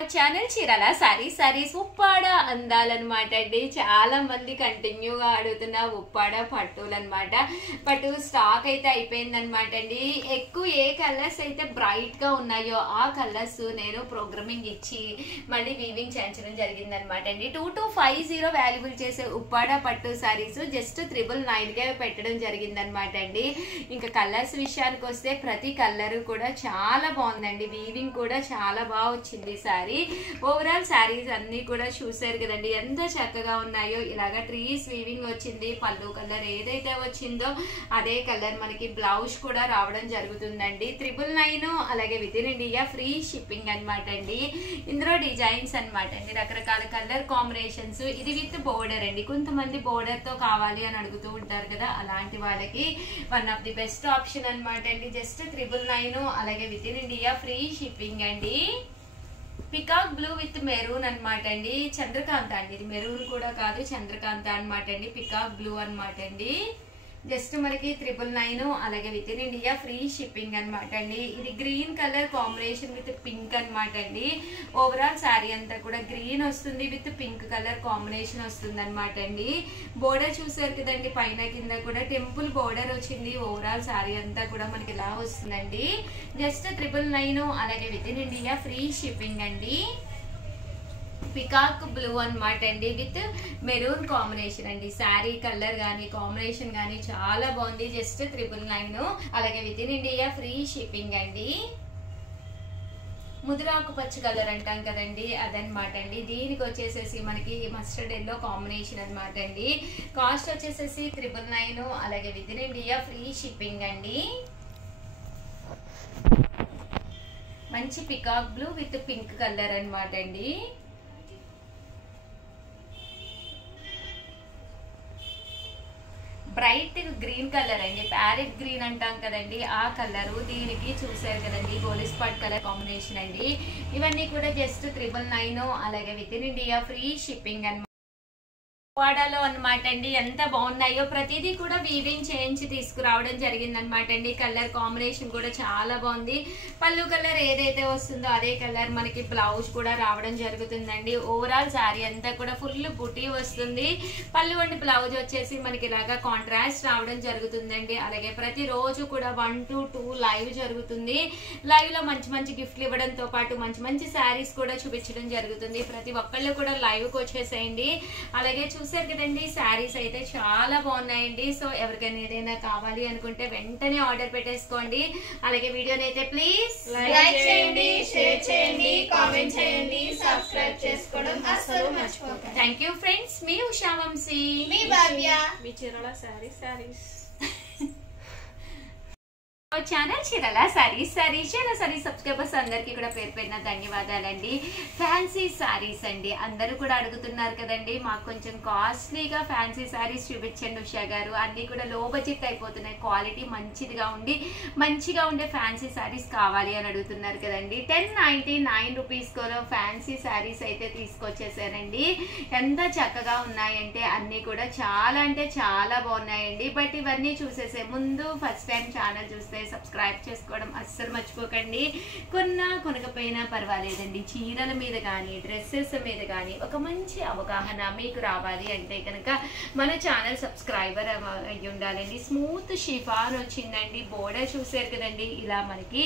Channel Chirala saris Uppada అందాలన్నమాట అండి. చాలా మంది కంటిన్యూగా అడుగుతున్న ఉప్పాడ పట్టులు అనమాట. పట్టు స్టాక్ అయితే అయిపోయిందనమాట అండి. ఎక్కువ ఏ కలర్స్ అయితే బ్రైట్ గా ఉన్నాయో ఆ కలర్స్ నేను ప్రోగ్రామింగ్ ఇచ్చి మళ్ళీ వీవింగ్ చేయించడం జరిగిందనమాట అండి. 2250 వాల్యుబుల్ చేసే ఉప్పాడ పట్టు సారీస్ జస్ట్ 999కే పెట్టడం జరిగిందనమాట అండి. ఇంకా కలర్స్ విషయానికి వస్తే ప్రతి కలర్ కూడా చాలా బాగుందండి. వీవింగ్ కూడా చాలా బాగా వచ్చింది సారీ. ఓవరాల్ సారీస్ అన్ని కూడా చూసారు కదండి ఎంత చక్కగా ఉన్నాయో. ఇలాగా ట్రీస్ వీవింగ్ వచ్చింది. పళ్ళు కలర్ ఏదైతే వచ్చిందో అదే కలర్ మనకి బ్లౌజ్ కూడా రావడం జరుగుతుందండి. 999 అలాగే within India free shipping అనమాట అండి. ఇందులో డిజైన్స్ అనమాట అండి, రకరకాల కలర్ కాంబినేషన్స్. ఇది విత్ బోర్డర్ అండి. కొంతమంది బోర్డర్ తో కావాలి అని అడుగుతూ ఉంటారు కదా, అలాంటి వాళ్ళకి one of the best option అనమాట అండి. జస్ట్ 999 అలాగే within India free shipping అండి. పికాక్ బ్లూ విత్ మెరూన్ అనమాట అండి. చంద్రకాంత అండి, ఇది మెరూన్ కూడా కాదు, చంద్రకాంత అనమాట అండి. పికాక్ బ్లూ అనమాట అండి. జస్ట్ మనకి 999 అలాగే within India free shipping అనమాట అండి. ఇది green colour combination with pink అనమాట అండి. ఓవరాల్ శారీ అంతా కూడా గ్రీన్ వస్తుంది విత్ పింక్ కలర్ కాంబినేషన్ వస్తుంది అనమాట అండి. బోర్డర్ చూసారు కదండి, పైన కింద కూడా టెంపుల్ బోర్డర్ వచ్చింది. ఓవరాల్ శారీ అంతా కూడా మనకి ఇలా వస్తుందండి. జస్ట్ 999 అలాగే within India free shipping అండి. పికాక్ బ్లూ అనమాట అండి విత్ మెరూన్ కాంబినేషన్ అండి. శారీ కలర్ కానీ కాంబినేషన్ కానీ చాలా బాగుంది. జస్ట్ 999 అలాగే within India free shipping అండి. ముదురాకు పచ్చ కలర్ అంటాం కదండి, అదనమాట అండి. దీనికి వచ్చేసేసి మనకి మస్టర్డ్ ఎల్లో కాంబినేషన్ అనమాట అండి. కాస్ట్ వచ్చేసేసి 999 అలాగే within India free shipping అండి. మంచి peacock blue with pink colour అనమాట అండి. బ్రైట్ గ్రీన్ కలర్ అండి, ప్యారెట్ గ్రీన్ అంటాం కదండి, ఆ కలరు. దీనికి చూసారు కదండి గోల్డ్ స్పాట్ కలర్ కాంబినేషన్ అండి. ఇవన్నీ కూడా జస్ట్ 999 అలాగే within India free shipping అనమాట. వాడాలో అనమాట అండి. ఎంత బాగున్నాయో ప్రతిదీ కూడా వీవింగ్ చేయించి తీసుకురావడం జరిగిందనమాట అండి. కలర్ కాంబినేషన్ కూడా చాలా బాగుంది. పళ్ళు కలర్ ఏదైతే వస్తుందో అదే కలర్ మనకి బ్లౌజ్ కూడా రావడం జరుగుతుందండి. ఓవరాల్ శారీ అంతా కూడా ఫుల్ బుటీ వస్తుంది. పళ్ళు అండ్ బ్లౌజ్ వచ్చేసి మనకి ఇలాగా కాంట్రాస్ట్ రావడం జరుగుతుందండి. అలాగే ప్రతిరోజు కూడా 1 to 2 లైవ్ జరుగుతుంది. లైవ్ లో మంచి మంచి గిఫ్ట్లు ఇవ్వడంతో పాటు మంచి మంచి శారీస్ కూడా చూపించడం జరుగుతుంది. ప్రతి ఒక్కళ్ళు కూడా లైవ్ కి వచ్చేసేయండి. అలాగే చూసారు కదండి శారీస్ అయితే చాలా బాగున్నాయండి. సో ఎవరికైనా ఏదైనా కావాలి అనుకుంటే వెంటనే ఆర్డర్ పెట్టేసుకోండి. అలాగే వీడియోని అయితే ప్లీజ్ లైక్ చేయండి, షేర్ చేయండి, కామెంట్ చేయండి, సబ్స్క్రైబ్ చేసుకోవడం అస్సలు మర్చిపోకండి. Thank you friends. మీ ఉషా వంశీ, మీ భవ్య, మీ చీరాల సారీస్ ఛానల్ చీరాల సారీస్ సబ్స్క్రైబర్స్ అందరికీ కూడా పేరు పేరున ధన్యవాదాలండి. ఫ్యాన్సీ సారీస్ అండి, అందరూ కూడా అడుగుతున్నారు కదండి మాకు కొంచెం కాస్ట్లీగా ఫ్యాన్సీ సారీస్ చూపించండి ఉషా గారు. అన్ని కూడా లో బడ్జెట్ అయిపోతున్నాయి, క్వాలిటీ మంచిదిగా ఉండి మంచిగా ఉండే ఫ్యాన్సీ సారీస్ కావాలి అని అడుగుతున్నారు కదండి. 1099 రూపీస్ కూడా ఫ్యాన్సీ సారీస్ అయితే తీసుకొచ్చేసానండి. ఎంత చక్కగా ఉన్నాయంటే అన్ని కూడా చాలా అంటే చాలా బాగున్నాయండి. బట్ ఇవన్నీ చూసేసే ముందు ఫస్ట్ టైం ఛానల్ చూస్తే సబ్స్క్రైబ్ చేసుకోవడం అస్సలు మర్చిపోకండి. కొనకపోయినా పర్వాలేదండి. చీరల మీద కానీ డ్రెస్సెస్ మీద కానీ ఒక మంచి అవగాహన మీకు రావాలి అంటే కనుక మన ఛానల్ సబ్స్క్రైబర్ అయ్యి ఉండాలండి. స్మూత్ షిఫాన్ వచ్చిందండి. బోర్డర్ చూసారు కదండి, ఇలా మనకి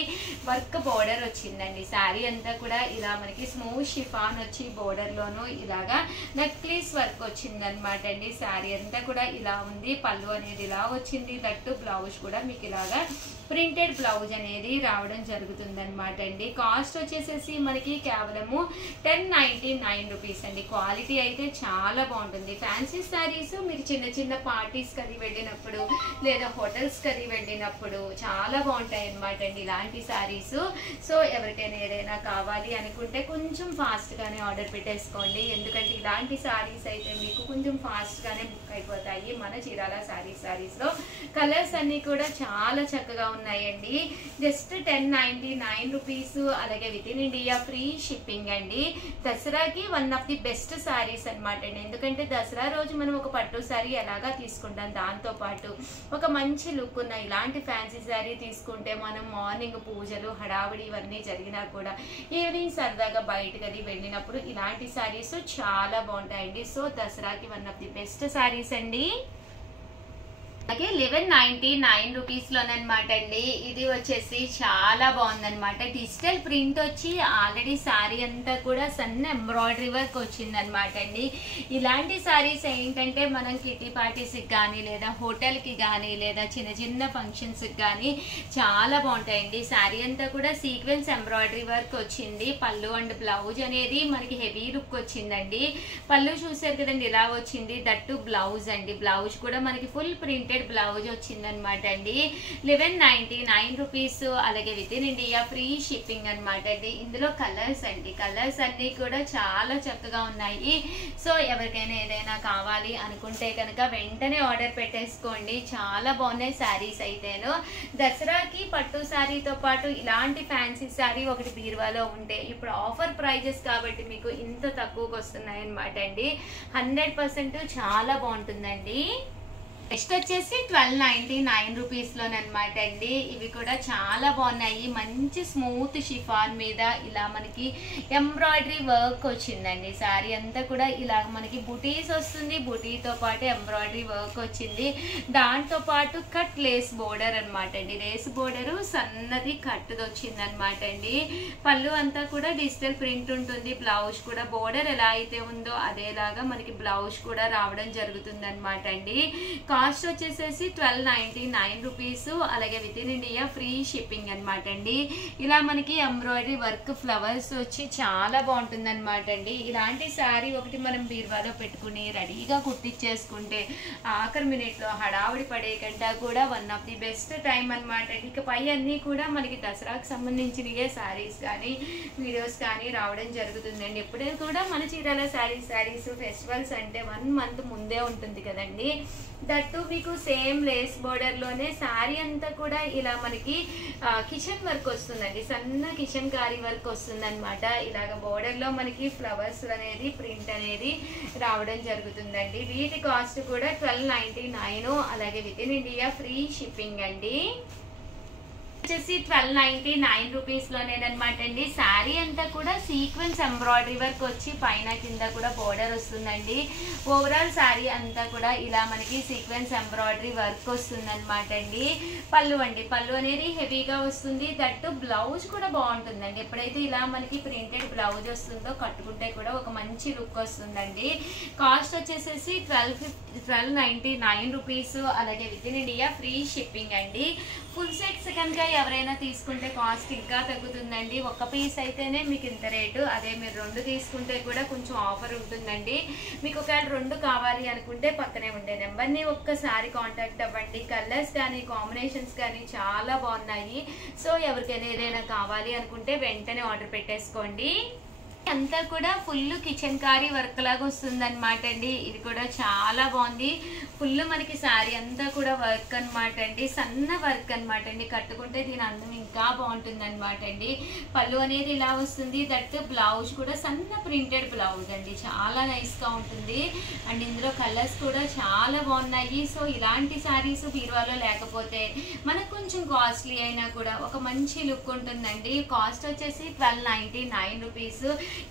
వర్క్ బోర్డర్ వచ్చిందండి. శారీ అంతా కూడా ఇలా మనకి స్మూత్ షిఫాన్ వచ్చి బోర్డర్ లోను ఇలాగా నెక్లెస్ వర్క్ వచ్చింది అనమాట అండి. శారీ అంతా కూడా ఇలా ఉంది. పళ్ళు అనేది ఇలా వచ్చింది. దట్టు బ్లౌజ్ కూడా మీకు ఇలాగా ప్రింటెడ్ బ్లౌజ్ అనేది రావడం జరుగుతుంది అనమాట అండి. కాస్ట్ వచ్చేసేసి మనకి కేవలము 1099 రూపీస్ అండి. క్వాలిటీ అయితే చాలా బాగుంటుంది. ఫ్యాన్సీ శారీస్ మీరు చిన్న చిన్న పార్టీస్ కది వెళ్ళినప్పుడు లేదా హోటల్స్ కది వెళ్ళినప్పుడు చాలా బాగుంటాయి అనమాట అండి ఇలాంటి శారీస్. సో ఎవరికైనా ఏదైనా కావాలి అనుకుంటే కొంచెం ఫాస్ట్ గానే ఆర్డర్ పెట్టేసుకోండి. ఎందుకంటే ఇలాంటి శారీస్ అయితే మీకు కొంచెం ఫాస్ట్ గానే బుక్ అయిపోతాయి. మన చీరాల శారీస్ లో కలర్స్ అన్ని కూడా చాలా చక్కగా ఉన్నాయి. ఉన్నాయండి. Just 1099 rupees. అలాగే within India free shipping అండి. దసరాకి one of the best sarees అనమాట అండి. ఎందుకంటే దసరా రోజు మనం ఒక పట్టు సారీ ఎలాగా తీసుకుంటాం, దాంతో పాటు ఒక మంచి లుక్ ఉన్న ఇలాంటి ఫ్యాన్సీ శారీ తీసుకుంటే మనం మార్నింగ్ పూజలు హడావిడి ఇవన్నీ జరిగినా కూడా ఈవినింగ్ సరదాగా బయటకు అది వెళ్ళినప్పుడు ఇలాంటి శారీస్ చాలా బాగుంటాయండి. సో దసరాకి one of the best saris అండి. అలాగే 1199 రూపీస్ లోనమాట అండి. ఇది వచ్చేసి చాలా బాగుందనమాట. డిజిటల్ ప్రింట్ వచ్చి ఆల్రెడీ శారీ అంతా కూడా సన్న ఎంబ్రాయిడరీ వర్క్ వచ్చిందనమాట అండి. ఇలాంటి శారీస్ ఏంటంటే మనం కిటీ పార్టీస్కి కానీ లేదా హోటల్కి కానీ లేదా చిన్న చిన్న ఫంక్షన్స్కి కానీ చాలా బాగుంటాయండి. శారీ అంతా కూడా సీక్వెన్స్ ఎంబ్రాయిడరీ వర్క్ వచ్చింది. పళ్ళు అండ్ బ్లౌజ్ అనేది మనకి హెవీ లుక్ వచ్చిందండి. పళ్ళు చూసారు కదండి ఇలా వచ్చింది. దట్టు బ్లౌజ్ అండి. బ్లౌజ్ కూడా మనకి ఫుల్ ప్రింటెడ్ బ్లౌజ్ వచ్చిందనమాట అండి. 1199 రూపీస్. అలాగే within India free shipping అనమాట అండి. ఇందులో కలర్స్ అండి. కలర్స్ అన్ని కూడా చాలా చక్కగా ఉన్నాయి. సో ఎవరికైనా ఏదైనా కావాలి అనుకుంటే కనుక వెంటనే ఆర్డర్ పెట్టేసుకోండి. చాలా బాగున్నాయి శారీస్ అయితేను. దసరాకి పట్టు శారీతో పాటు ఇలాంటి ఫ్యాన్సీ శారీ ఒకటి బీరువాలో ఉంటే ఇప్పుడు ఆఫర్ ప్రైజెస్ కాబట్టి మీకు ఇంత తక్కువకి వస్తున్నాయి అనమాట అండి. 100% చాలా బాగుంటుందండి. నెక్స్ట్ వచ్చేసి 1299 రూపీస్ లోనమాట అండి. ఇవి కూడా చాలా బాగున్నాయి. మంచి స్మూత్ షిఫాన్ మీద ఇలా మనకి ఎంబ్రాయిడరీ వర్క్ వచ్చిందండి. శారీ అంతా కూడా ఇలా మనకి బుటీస్ వస్తుంది. బుటీతో పాటు ఎంబ్రాయిడరీ వర్క్ వచ్చింది. దాంతో పాటు కట్ లేస్ బోర్డర్ అనమాట అండి. లేస్ బోర్డర్ సన్నది కట్టుది వచ్చింది అనమాట అండి. పళ్ళు అంతా కూడా డిజిటల్ ప్రింట్ ఉంటుంది. బ్లౌజ్ కూడా బోర్డర్ ఎలా అయితే ఉందో అదేలాగా మనకి బ్లౌజ్ కూడా రావడం జరుగుతుంది అనమాట అండి. కాస్ట్ వచ్చేసేసి 1299 రూపీస్. అలాగే within India free shipping అనమాట అండి. ఇలా మనకి ఎంబ్రాయిడరీ వర్క్ ఫ్లవర్స్ వచ్చి చాలా బాగుంటుంది అనమాట అండి. ఇలాంటి శారీ ఒకటి మనం బీరువాలో పెట్టుకుని రెడీగా కుట్టించేసుకుంటే ఆఖరి మినిట్లో హడావుడి పడే కంటే కూడా one of the best time అనమాట. ఇక పై అన్నీ కూడా మనకి దసరాకు సంబంధించినవే శారీస్ కానీ వీడియోస్ కానీ రావడం జరుగుతుందండి. ఎప్పుడైనా కూడా మన చీరాల శారీస్ ఫెస్టివల్స్ అంటే 1 మంత్ ముందే ఉంటుంది కదండి. దట్టు మీకు సేమ్ లేస్ బోర్డర్ లోనే శారీ అంతా కూడా ఇలా మనకి కిచెన్ వర్క్ వస్తుందండి. సన్న కిచెన్ కారీ వర్క్ వస్తుంది అనమాట. ఇలాగ బోర్డర్ లో మనకి ఫ్లవర్స్ అనేది ప్రింట్ అనేది రావడం జరుగుతుందండి. వీటి కాస్ట్ కూడా 1299. అలాగే within India free shipping అండి. వచ్చేసి 1299 రూపీస్ లోనేనమాట అండి. శారీ అంతా కూడా సీక్వెన్స్ ఎంబ్రాయిడరీ వర్క్ వచ్చి పైన కింద కూడా బోర్డర్ వస్తుందండి. ఓవరాల్ శారీ అంతా కూడా ఇలా మనకి సీక్వెన్స్ ఎంబ్రాయిడరీ వర్క్ వస్తుంది అనమాట అండి. పళ్ళు అండి. పళ్ళు అనేది హెవీగా వస్తుంది. దట్టు బ్లౌజ్ కూడా బాగుంటుందండి. ఎప్పుడైతే ఇలా మనకి ప్రింటెడ్ బ్లౌజ్ వస్తుందో కట్టుకుంటే కూడా ఒక మంచి లుక్ వస్తుందండి. కాస్ట్ వచ్చేసేసి 1299 రూపీస్. అలాగే within India free shipping అండి. ఫుల్ సెట్స్ కనుక ఎవరైనా తీసుకుంటే కాస్ట్ ఇంకా తగ్గుతుందండి. ఒక పీస్ అయితేనే మీకు ఇంత రేటు. అదే మీరు 2 తీసుకుంటే కూడా కొంచెం ఆఫర్ ఉంటుందండి. మీకు ఒకవేళ 2 కావాలి అనుకుంటే పక్కనే ఉండే నెంబర్ని ఒక్కసారి కాంటాక్ట్ అవ్వండి. కలర్స్ కానీ కాంబినేషన్స్ కానీ చాలా బాగున్నాయి. సో ఎవరికైనా ఏదైనా కావాలి అనుకుంటే వెంటనే ఆర్డర్ పెట్టేసుకోండి. అంతా కూడా ఫుల్ కిచెన్ కారీ వర్క్ లాగా వస్తుంది అనమాట అండి. ఇది కూడా చాలా బాగుంది. ఫుల్ మనకి శారీ అంతా కూడా వర్క్ అనమాట అండి. సన్న వర్క్ అనమాట అండి. కట్టుకుంటే దీని అందం ఇంకా బాగుంటుంది అనమాట అండి. పళ్ళు అనేది ఇలా వస్తుంది. దట్ బ్లౌజ్ కూడా సన్న ప్రింటెడ్ బ్లౌజ్ అండి. చాలా నైస్ గా ఉంటుంది. అండ్ ఇందులో కలర్స్ కూడా చాలా బాగున్నాయి. సో ఇలాంటి శారీస్ బీరువాలో లేకపోతే మనకు కొంచెం కాస్ట్లీ అయినా కూడా ఒక మంచి లుక్ ఉంటుందండి. కాస్ట్ వచ్చేసి 1299 రూపీస్.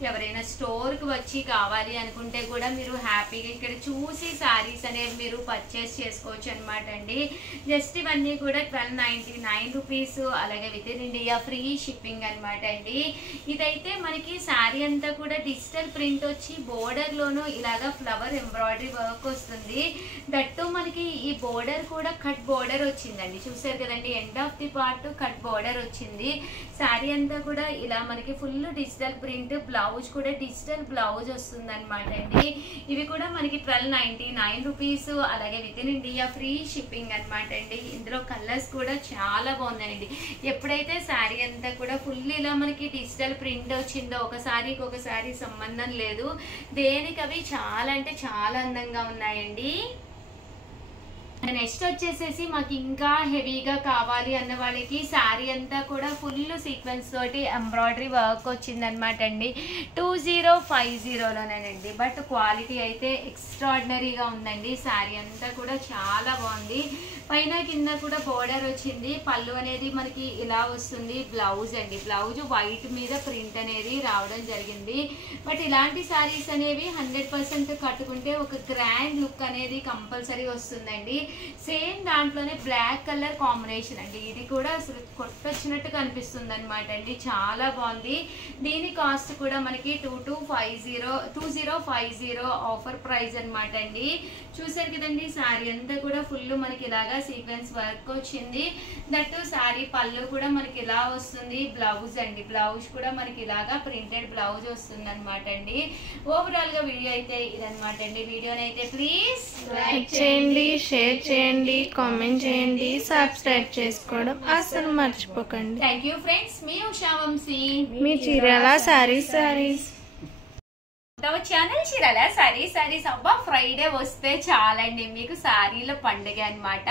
ఎవరైనా స్టోర్ కి వచ్చి కావాలి అనుకుంటే కూడా మీరు హ్యాపీగా ఇక్కడ చూసి శారీస్ అనేవి మీరు పర్చేస్ చేసుకోవచ్చు అనమాట అండి. జస్ట్ ఇవన్నీ కూడా 1299 రూపీస్. అలాగే within India free shipping అనమాట అండి. ఇదైతే మనకి శారీ అంతా కూడా డిజిటల్ ప్రింట్ వచ్చి బోర్డర్ లోను ఇలాగా ఫ్లవర్ ఎంబ్రాయిడరీ వర్క్ వస్తుంది. దట్టు మనకి ఈ బోర్డర్ కూడా కట్ బోర్డర్ వచ్చిందండి. చూసారు కదండి. End of the part cut border వచ్చింది. శారీ అంతా కూడా ఇలా మనకి ఫుల్ డిజిటల్ ప్రింట్. బ్లౌజ్ కూడా డిజిటల్ బ్లౌజ్ వస్తుంది అనమాట అండి. ఇవి కూడా మనకి 1299 రూపీస్. అలాగే within India free shipping అనమాట అండి. ఇందులో కలర్స్ కూడా చాలా బాగున్నాయండి. ఎప్పుడైతే శారీ అంతా కూడా ఫుల్ ఇలా మనకి డిజిటల్ ప్రింట్ వచ్చిందో ఒక శారీకి ఒక శారీ సంబంధం లేదు. దేనికి అవి చాలా అంటే చాలా అందంగా ఉన్నాయండి. నెక్స్ట్ వచ్చేసేసి మాకు ఇంకా హెవీగా కావాలి అన్న వాళ్ళకి శారీ అంతా కూడా ఫుల్ సీక్వెన్స్ తోటి ఎంబ్రాయిడరీ వర్క్ వచ్చిందనమాట అండి. 2050లోనేనండి. బట్ క్వాలిటీ అయితే ఎక్స్ట్రాడినరీగా ఉందండి. శారీ అంతా కూడా చాలా బాగుంది. పైన కింద కూడా బోర్డర్ వచ్చింది. పళ్ళు అనేది మనకి ఇలా వస్తుంది. బ్లౌజ్ అండి, బ్లౌజ్ వైట్ మీద ప్రింట్ అనేది రావడం జరిగింది. బట్ ఇలాంటి శారీస్ అనేవి 100% కట్టుకుంటే ఒక గ్రాండ్ లుక్ అనేది కంపల్సరీ వస్తుందండి. సేమ్ దాంట్లోనే బ్లాక్ కలర్ కాంబినేషన్ అండి. ఇది కూడా అసలు కొట్టొచ్చినట్టు కనిపిస్తుంది అనమాట అండి. చాలా బాగుంది. దీని కాస్ట్ కూడా మనకి 2050 ఆఫర్ ప్రైస్ అనమాట అండి. చూసారు కదండి, శారీ అంతా కూడా ఫుల్ మనకి ఇలాగా సీక్వెన్స్ వర్క్ వచ్చింది. దట్టు శారీ పళ్ళు కూడా మనకి ఇలా వస్తుంది. బ్లౌజ్ అండి, బ్లౌజ్ కూడా మనకి ఇలాగా ప్రింటెడ్ బ్లౌజ్ వస్తుంది అనమాట అండి. ఓవరాల్ గా వీడియో అయితే ఇదనమాట అండి. వీడియోని అయితే ప్లీజ్ లైక్ చేయండి, షేర్ చేయండి, కామెంట్ చేయండి, సబ్స్క్రైబ్ చేసుకోవడం అస్సలు మర్చిపోకండి. Thank you friends. మీ ఉషా వంశీ, మీ చీరాల సారీస్ ఛానల్ చీరాల సారీస్. అబ్బా, ఫ్రైడే వస్తే చాలండి మీకు శారీల పండుగ అనమాట.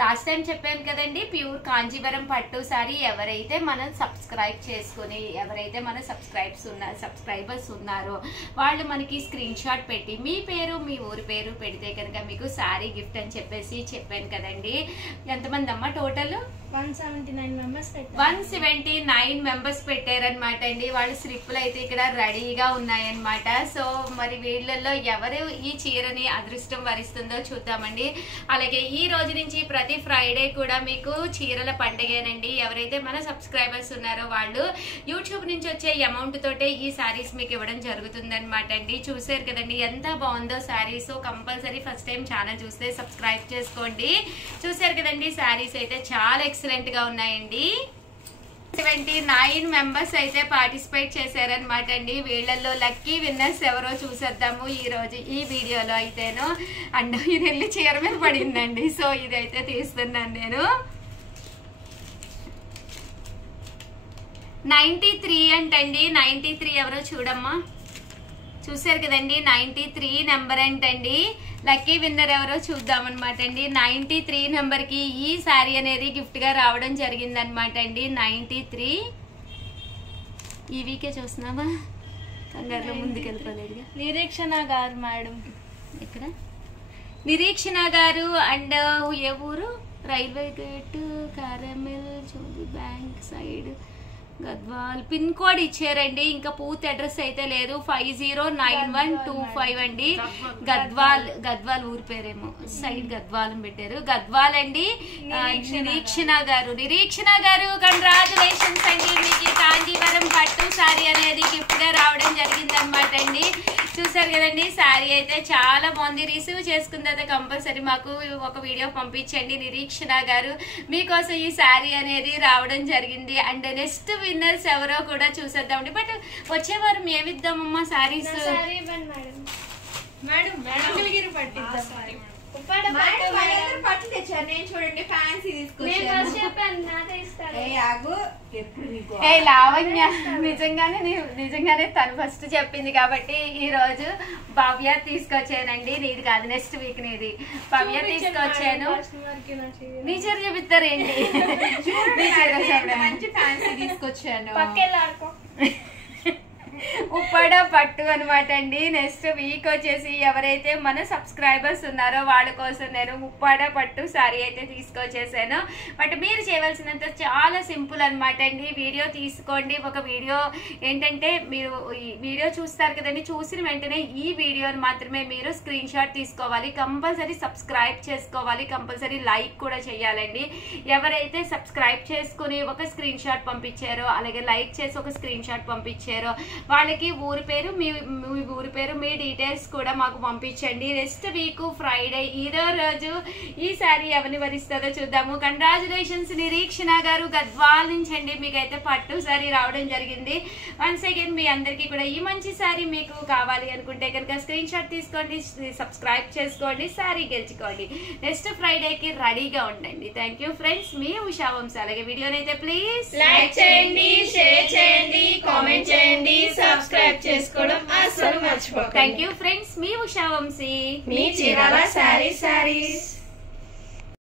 లాస్ట్ టైం చెప్పాను కదండి, ప్యూర్ కాంజీవరం పట్టు శారీ ఎవరైతే మనం సబ్స్క్రైబ్ చేసుకుని ఎవరైతే మన సబ్స్క్రైబర్స్ ఉన్నారో వాళ్ళు మనకి స్క్రీన్ షాట్ పెట్టి మీ పేరు మీ ఊరి పేరు పెడితే కనుక మీకు శారీ గిఫ్ట్ అని చెప్పేసి చెప్పాను కదండి. ఎంతమంది అమ్మ టోటల్? 179 మెంబర్స్ పెట్టారనమాట అండి. వాళ్ళ స్లిప్పులు అయితే ఇక్కడ రెడీగా ఉన్నాయన్నమాట. సో మరి వీళ్ళల్లో ఎవరు ఈ చీరని అదృష్టం వరిస్తుందో చూద్దామండి. అలాగే ఈ రోజు నుంచి ప్రతి ఫ్రైడే కూడా మీకు చీరల పండుగేనండి. ఎవరైతే మన సబ్స్క్రైబర్స్ ఉన్నారో వాళ్ళు యూట్యూబ్ నుంచి వచ్చే అమౌంట్ తోటే ఈ శారీస్ మీకు ఇవ్వడం జరుగుతుంది అనమాట అండి. చూసారు కదండి ఎంత బాగుందో saris. Compulsory first time channel చూస్తే సబ్స్క్రైబ్ చేసుకోండి. చూసారు కదండి, శారీస్ అయితే చాలా ఎక్సలెంట్ గా ఉన్నాయండి. 79 మెంబర్స్ అయితే పార్టిసిపేట్ చేశారనమాట అండి. వీళ్ళల్లో లక్కీ విన్నర్స్ ఎవరో చూసేద్దాము ఈ రోజు ఈ వీడియోలో అయితేను. అండ్ ఇది వెళ్ళి చీర మీద పడిందండి. సో ఇదైతే తీస్తున్నాను నేను. 93 అంటండి. 93 ఎవరో చూడమ్మా. చూసారు కదండి, 93 నెంబర్ అంటండి. లక్కీ విన్నర్ ఎవరో చూద్దాం అనమాట అండి. 93 నెంబర్ కి ఈ శారీ అనేది గిఫ్ట్ గా రావడం జరిగింది అనమాట అండి. 93 ఈ వీకే చూస్తున్నావా? కంగారులో ముందుకు వెళ్ళిపోలేదు. నిరీక్షణ గారు మేడం. ఇక్కడ నిరీక్షణ గారు. అండ్ ఏ ఊరు? రైల్వే గేట్, కారమెల్, చోది bank side, Gadwal. Pin code ఇచ్చారండి. ఇంకా పూర్తి అడ్రస్ అయితే లేదు. 509125 అండి. గద్వాల్ ఊరి పేరేమో. సైడ్ గద్వాల్ పెట్టారు. గద్వాల్ అండి. నిరీక్షణ గారు కంగ్రాచులేషన్స్ అండి. మీకు కాంజీవరం పట్టు శారీ అనేది గిఫ్ట్ గా రావడం జరిగింది అనమాట అండి. చూసారు కదండి, శారీ అయితే చాలా బాగుంది. రిసీవ్ చేసుకున్న తర్వాత కంపల్సరీ మాకు ఒక వీడియో పంపించండి. నిరీక్షణ గారు మీకోసం ఈ శారీ అనేది రావడం జరిగింది. అండ్ నెక్స్ట్ విన్నర్స్ ఎవరో కూడా చూసేద్దామండి. బట్ వచ్చే వారం ఏమిద్దామమ్మా శారీస్? పట్టు తెచ్చారు. నేను చూడండి ఫ్యాన్సీ లావణ్య నిజంగానే తను ఫస్ట్ చెప్పింది కాబట్టి ఈ రోజు భవ్య తీసుకొచ్చానండి. నీది కాదు, నెక్స్ట్ వీక్ నీది. భవ్య తీసుకొచ్చాను. నీ చీర చూపిస్తారేంటి? మంచి ఫ్యాన్సీ తీసుకొచ్చాను. ఉప్పాడ పట్టు అనమాట అండి. నెక్స్ట్ వీక్ వచ్చేసి ఎవరైతే మన సబ్స్క్రైబర్స్ ఉన్నారో వాళ్ళ కోసం నేను ఉప్పాడ పట్టు సారీ అయితే తీసుకొచ్చేసాను. బట్ మీరు చేయవలసినంత చాలా సింపుల్ అనమాట అండి. వీడియో తీసుకోండి. ఒక వీడియో ఏంటంటే మీరు ఈ వీడియో చూస్తారు కదండి, చూసిన వెంటనే ఈ వీడియోని మాత్రమే మీరు స్క్రీన్ షాట్ తీసుకోవాలి. కంపల్సరీ సబ్స్క్రైబ్ చేసుకోవాలి. కంపల్సరీ లైక్ కూడా చేయాలండి. ఎవరైతే సబ్స్క్రైబ్ చేసుకుని ఒక స్క్రీన్ షాట్ పంపించారో, అలాగే లైక్ చేసి ఒక స్క్రీన్ షాట్ పంపించారో వాళ్ళకి ఊరి పేరు, మీ ఊరి పేరు, మీ డీటెయిల్స్ కూడా మాకు పంపించండి. నెక్స్ట్ వీక్ ఫ్రైడే ఇదో రోజు ఈ శారీ ఎవరిని వరిస్తుందో చూద్దాము. కంగ్రాచులేషన్స్ నిరీక్షణ గారు, గద్వాల్ నుంచి అండి. మీకైతే పట్టు శారీ రావడం జరిగింది. వన్స్ అగైన్ మీ అందరికీ కూడా ఈ మంచి శారీ మీకు కావాలి అనుకుంటే కనుక స్క్రీన్ షాట్ తీసుకోండి, సబ్స్క్రైబ్ చేసుకోండి, శారీ గెలుచుకోండి. నెక్స్ట్ ఫ్రైడేకి రెడీగా ఉండండి. Thank you friends. మీ ఉషా వంశీ. అలాగే వీడియోనైతే ప్లీజ్ లైక్ చేయండి, షేర్ చేయండి, కామెంట్ చేయండి, సబ్స్క్రైబ్ చేసుకోవడం అస్సలు మర్చిపోకండి. Thank you friends. మీ ఉషా వంశీ, మీ చీరాల సారీస్.